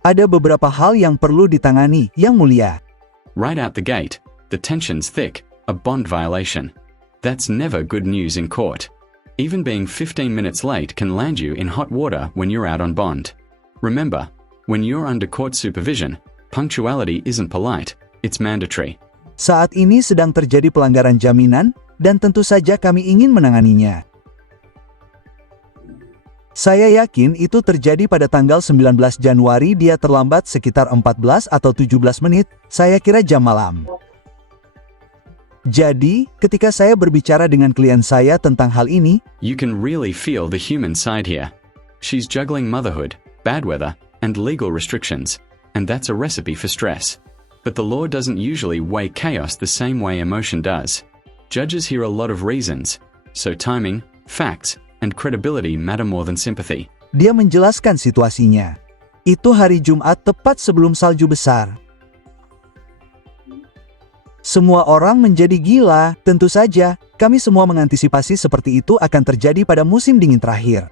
Ada beberapa hal yang perlu ditangani, Yang Mulia. Right out the gate, the tension's thick, a bond violation. That's never good news in court. Even being 15 minutes late can land you in hot water when you're out on bond. Remember, when you're under court supervision, punctuality isn't polite, it's mandatory. Saat ini sedang terjadi pelanggaran jaminan, dan tentu saja kami ingin menanganinya. Saya yakin itu terjadi pada tanggal 19 Januari. Dia terlambat sekitar 14 atau 17 menit, saya kira jam malam. Jadi, ketika saya berbicara dengan klien saya tentang hal ini, You can really feel the human side here. She's juggling motherhood, bad weather, and legal restrictions, and that's a recipe for stress. But the law doesn't usually weigh chaos the same way emotion does. Judges hear a lot of reasons, so timing, facts, and credibility matter more than sympathy. dia menjelaskan situasinya. Itu hari Jumat tepat sebelum salju besar. Semua orang menjadi gila, tentu saja, kami semua mengantisipasi seperti itu akan terjadi pada musim dingin terakhir.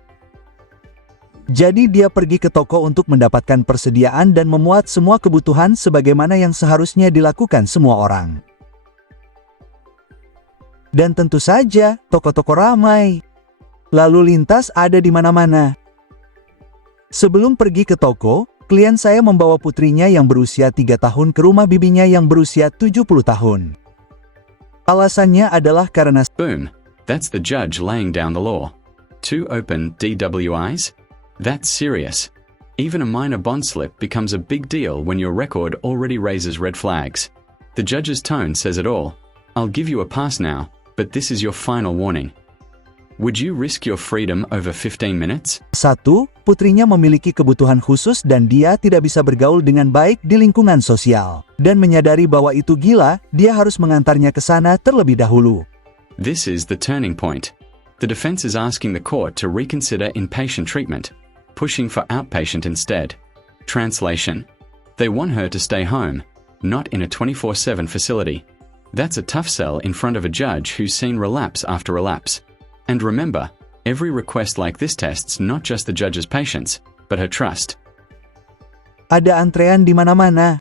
Jadi dia pergi ke toko untuk mendapatkan persediaan dan memuat semua kebutuhan sebagaimana yang seharusnya dilakukan semua orang. Dan tentu saja, toko-toko ramai. Lalu lintas ada di mana-mana. Sebelum pergi ke toko, klien saya membawa putrinya yang berusia 3 tahun ke rumah bibinya yang berusia 70 tahun. Alasannya adalah karena Boom, that's the judge laying down the law. 2 open DWIs? That's serious. Even a minor bond slip becomes a big deal when your record already raises red flags. The judge's tone says it all. I'll give you a pass now, but this is your final warning. Would you risk your freedom over 15 minutes? 1. Putrinya memiliki kebutuhan khusus dan dia tidak bisa bergaul dengan baik di lingkungan sosial. Dan menyadari bahwa itu gila, dia harus mengantarnya ke sana terlebih dahulu. This is the turning point. The defense is asking the court to reconsider inpatient treatment, pushing for outpatient instead. Translation: they want her to stay home, not in a 24/7 facility. That's a tough sell in front of a judge who's seen relapse after relapse. And remember, every request like this tests not just the judge's patience, but her trust. Ada antrean di mana-mana.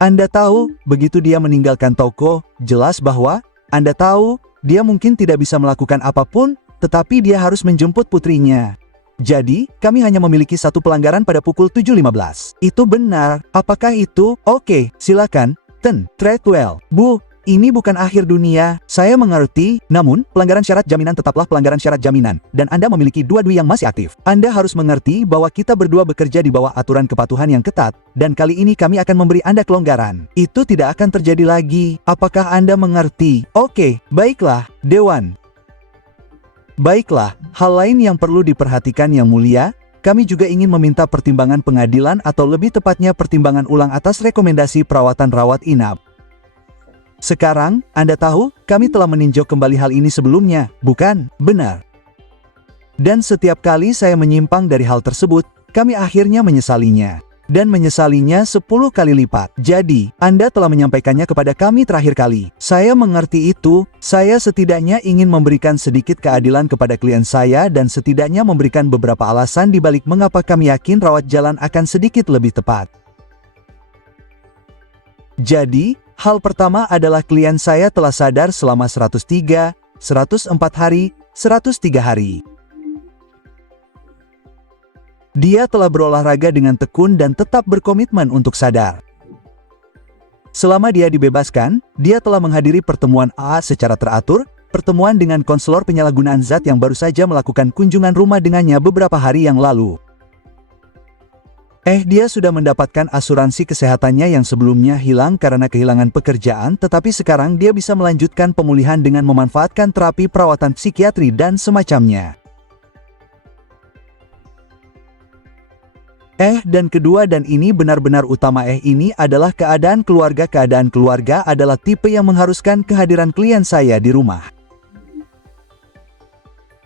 Anda tahu, begitu dia meninggalkan toko, jelas bahwa, Anda tahu, dia mungkin tidak bisa melakukan apapun, tetapi dia harus menjemput putrinya. Jadi, kami hanya memiliki satu pelanggaran pada pukul 7.15. Itu benar. Apakah itu? Oke, silakan. Treadwell. Bu, ini bukan akhir dunia. Saya mengerti, namun, pelanggaran syarat jaminan tetaplah pelanggaran syarat jaminan, dan Anda memiliki 2 dui yang masih aktif. Anda harus mengerti bahwa kita berdua bekerja di bawah aturan kepatuhan yang ketat, dan kali ini kami akan memberi Anda kelonggaran. Itu tidak akan terjadi lagi. Apakah Anda mengerti? Oke, baiklah, Dewan. Baiklah, hal lain yang perlu diperhatikan Yang Mulia, kami juga ingin meminta pertimbangan pengadilan atau lebih tepatnya pertimbangan ulang atas rekomendasi perawatan rawat inap. Sekarang, Anda tahu, kami telah meninjau kembali hal ini sebelumnya, bukan? Benar. Dan setiap kali saya menyimpang dari hal tersebut, kami akhirnya menyesalinya. Dan menyesalinya 10 kali lipat. Jadi, Anda telah menyampaikannya kepada kami terakhir kali. Saya mengerti itu, saya setidaknya ingin memberikan sedikit keadilan kepada klien saya dan setidaknya memberikan beberapa alasan di balik mengapa kami yakin rawat jalan akan sedikit lebih tepat. Jadi, hal pertama adalah klien saya telah sadar selama 103, 104 hari, 103 hari. Dia telah berolahraga dengan tekun dan tetap berkomitmen untuk sadar. Selama dia dibebaskan, dia telah menghadiri pertemuan AA secara teratur, pertemuan dengan konselor penyalahgunaan zat yang baru saja melakukan kunjungan rumah dengannya beberapa hari yang lalu. Dia sudah mendapatkan asuransi kesehatannya yang sebelumnya hilang karena kehilangan pekerjaan, tetapi sekarang dia bisa melanjutkan pemulihan dengan memanfaatkan terapi perawatan psikiatri dan semacamnya. Dan kedua dan ini benar-benar utama ini adalah keadaan keluarga. Keadaan keluarga adalah tipe yang mengharuskan kehadiran klien saya di rumah.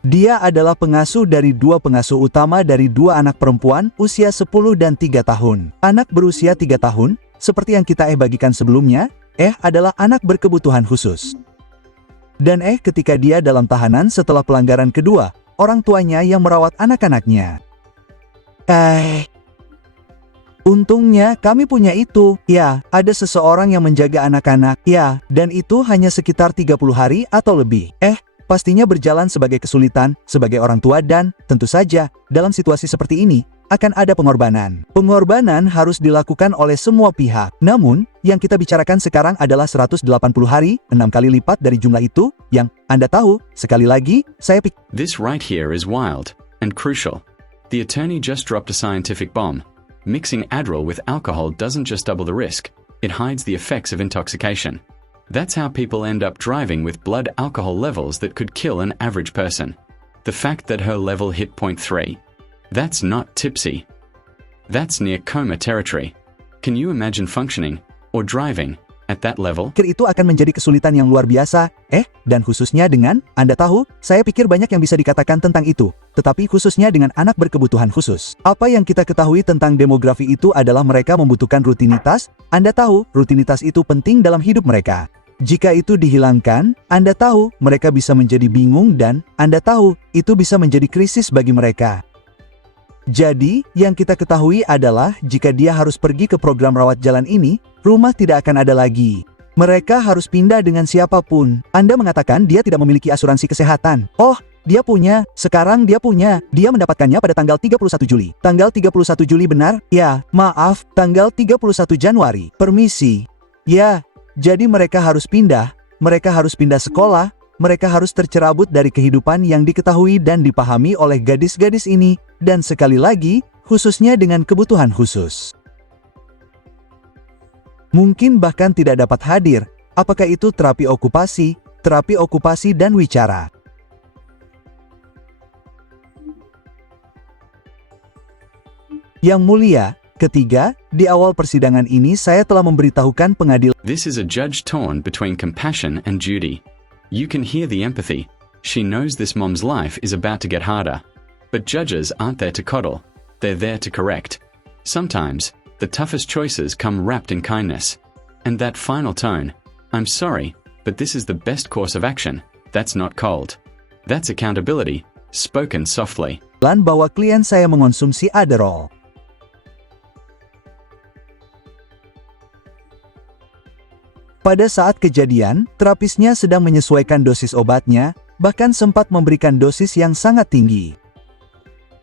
Dia adalah pengasuh dari 2 pengasuh utama dari 2 anak perempuan usia 10 dan 3 tahun. Anak berusia 3 tahun, seperti yang kita bagikan sebelumnya, adalah anak berkebutuhan khusus. Dan ketika dia dalam tahanan setelah pelanggaran kedua, orang tuanya yang merawat anak-anaknya. Untungnya kami punya itu. Ya, ada seseorang yang menjaga anak-anak. Ya, dan itu hanya sekitar 30 hari atau lebih. Pastinya berjalan sebagai kesulitan, sebagai orang tua dan, tentu saja, dalam situasi seperti ini, akan ada pengorbanan. Pengorbanan harus dilakukan oleh semua pihak. Namun, yang kita bicarakan sekarang adalah 180 hari, 6 kali lipat dari jumlah itu, yang, Anda tahu, sekali lagi, saya pikir. This right here is wild and crucial. The attorney just dropped a scientific bomb. Mixing Adderall with alcohol doesn't just double the risk, it hides the effects of intoxication. That's how people end up driving with blood alcohol levels that could kill an average person. The fact that her level hit 0.3. That's not tipsy. That's near coma territory. Can you imagine functioning or driving at that level? Itu akan menjadi kesulitan yang luar biasa, dan khususnya dengan, Anda tahu, saya pikir banyak yang bisa dikatakan tentang itu, tetapi khususnya dengan anak berkebutuhan khusus. Apa yang kita ketahui tentang demografi itu adalah mereka membutuhkan rutinitas. Anda tahu, rutinitas itu penting dalam hidup mereka. Jika itu dihilangkan, Anda tahu, mereka bisa menjadi bingung dan, Anda tahu, itu bisa menjadi krisis bagi mereka. Jadi, yang kita ketahui adalah jika dia harus pergi ke program rawat jalan ini, rumah tidak akan ada lagi. Mereka harus pindah dengan siapapun. Anda mengatakan dia tidak memiliki asuransi kesehatan. Oh, dia punya. Sekarang dia punya. Dia mendapatkannya pada tanggal 31 Juli. Tanggal 31 Juli benar? Ya, maaf, tanggal 31 Januari. Permisi. Ya, jadi mereka harus pindah. Mereka harus pindah sekolah. Mereka harus tercerabut dari kehidupan yang diketahui dan dipahami oleh gadis-gadis ini, dan sekali lagi, khususnya dengan kebutuhan khusus. Mungkin bahkan tidak dapat hadir, apakah itu terapi okupasi dan wicara. Yang mulia, ketiga, di awal persidangan ini saya telah memberitahukan pengadilan. This is a judge torn between compassion and duty. You can hear the empathy. She knows this mom's life is about to get harder. But judges aren't there to coddle. They're there to correct. Sometimes, the toughest choices come wrapped in kindness. And that final tone, I'm sorry, but this is the best course of action. That's not cold. That's accountability, spoken softly. Bahwa klien saya mengonsumsi Adderall. Pada saat kejadian, terapisnya sedang menyesuaikan dosis obatnya, bahkan sempat memberikan dosis yang sangat tinggi.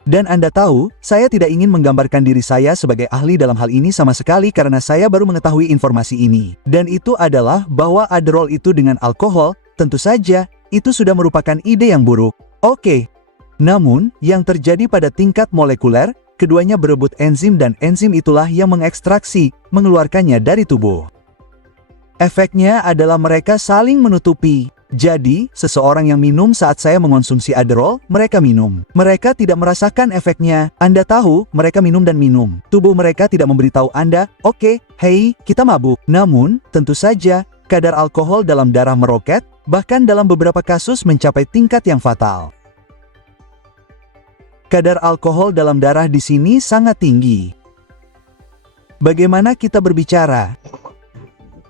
Dan Anda tahu, saya tidak ingin menggambarkan diri saya sebagai ahli dalam hal ini sama sekali karena saya baru mengetahui informasi ini. Dan itu adalah bahwa Adderall itu dengan alkohol, tentu saja, itu sudah merupakan ide yang buruk. Oke. Namun, yang terjadi pada tingkat molekuler, keduanya berebut enzim dan enzim itulah yang mengekstraksi, mengeluarkannya dari tubuh. Efeknya adalah mereka saling menutupi. Jadi, seseorang yang minum saat saya mengonsumsi Adderall, mereka minum. Mereka tidak merasakan efeknya. Anda tahu, mereka minum dan minum. Tubuh mereka tidak memberitahu Anda, oke, hei, kita mabuk. Namun, tentu saja, kadar alkohol dalam darah meroket, bahkan dalam beberapa kasus mencapai tingkat yang fatal. Kadar alkohol dalam darah di sini sangat tinggi. Bagaimana kita berbicara?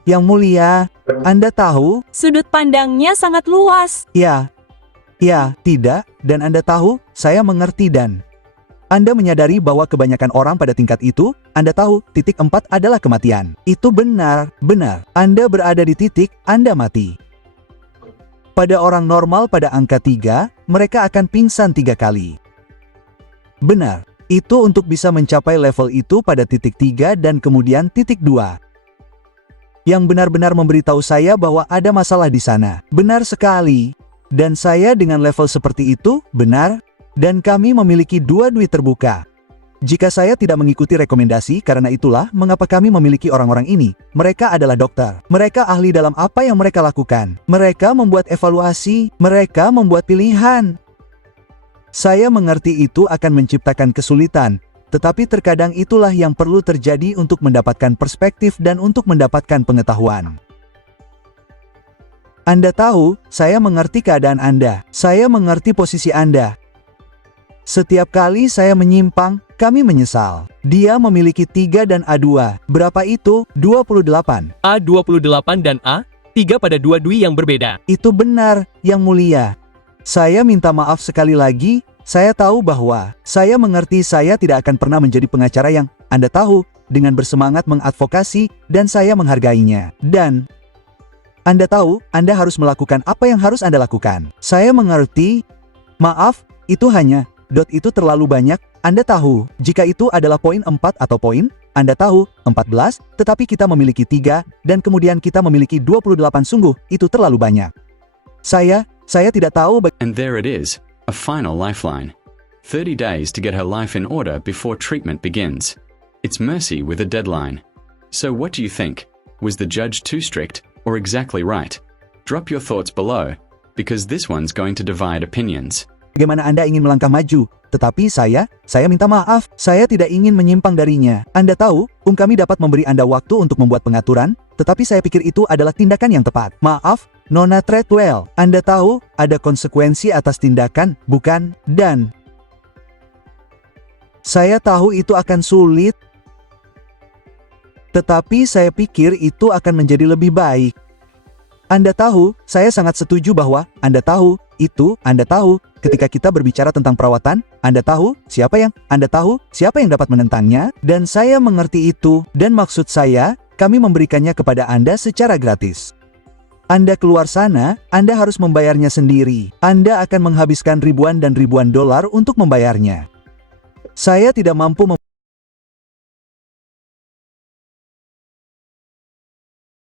Yang mulia, Anda tahu? Sudut pandangnya sangat luas. Ya, tidak, dan Anda tahu, saya mengerti dan Anda menyadari bahwa kebanyakan orang pada tingkat itu, Anda tahu, titik 4 adalah kematian. Itu benar. Anda berada di titik, Anda mati. Pada orang normal pada angka 3, mereka akan pingsan 3 kali. Benar, itu untuk bisa mencapai level itu pada titik 3 dan kemudian titik 2. Yang benar-benar memberitahu saya bahwa ada masalah di sana. Benar sekali. Dan saya dengan level seperti itu, benar. Dan kami memiliki 2 duit terbuka. Jika saya tidak mengikuti rekomendasi, karena itulah mengapa kami memiliki orang-orang ini. Mereka adalah dokter. Mereka ahli dalam apa yang mereka lakukan. Mereka membuat evaluasi. Mereka membuat pilihan. Saya mengerti itu akan menciptakan kesulitan. Tetapi terkadang itulah yang perlu terjadi untuk mendapatkan perspektif dan untuk mendapatkan pengetahuan. Anda tahu, saya mengerti keadaan Anda. Saya mengerti posisi Anda. Setiap kali saya menyimpang, kami menyesal. Dia memiliki 3 dan A2. Berapa itu? 28. A28 dan A3 pada 2 dui yang berbeda. Itu benar, Yang Mulia. Saya minta maaf sekali lagi. Saya tahu bahwa, saya mengerti saya tidak akan pernah menjadi pengacara yang Anda tahu, dengan bersemangat mengadvokasi, dan saya menghargainya. Dan Anda tahu, Anda harus melakukan apa yang harus Anda lakukan. Saya mengerti. Maaf, itu hanya, itu terlalu banyak. Anda tahu, jika itu adalah poin 4 atau poin, Anda tahu, 14, tetapi kita memiliki 3, dan kemudian kita memiliki 28 sungguh, itu terlalu banyak. Saya tidak tahu And there it is, a final lifeline. 30 days to get her life in order before treatment begins. It's mercy with a deadline. So what do you think? Was the judge too strict, or exactly right? Drop your thoughts below, because this one's going to divide opinions. bagaimana Anda ingin melangkah maju, tetapi saya minta maaf, saya tidak ingin menyimpang darinya. Anda tahu, kami dapat memberi Anda waktu untuk membuat pengaturan, tetapi saya pikir itu adalah tindakan yang tepat. Maaf, Nona Treadwell, Anda tahu, ada konsekuensi atas tindakan, bukan? Dan saya tahu itu akan sulit, tetapi saya pikir itu akan menjadi lebih baik. Anda tahu, saya sangat setuju bahwa, Anda tahu, ketika kita berbicara tentang perawatan, Anda tahu siapa yang dapat menentangnya, dan saya mengerti itu, dan maksud saya, kami memberikannya kepada Anda secara gratis. Anda keluar sana, Anda harus membayarnya sendiri. Anda akan menghabiskan ribuan dan ribuan dolar untuk membayarnya. Saya tidak mampu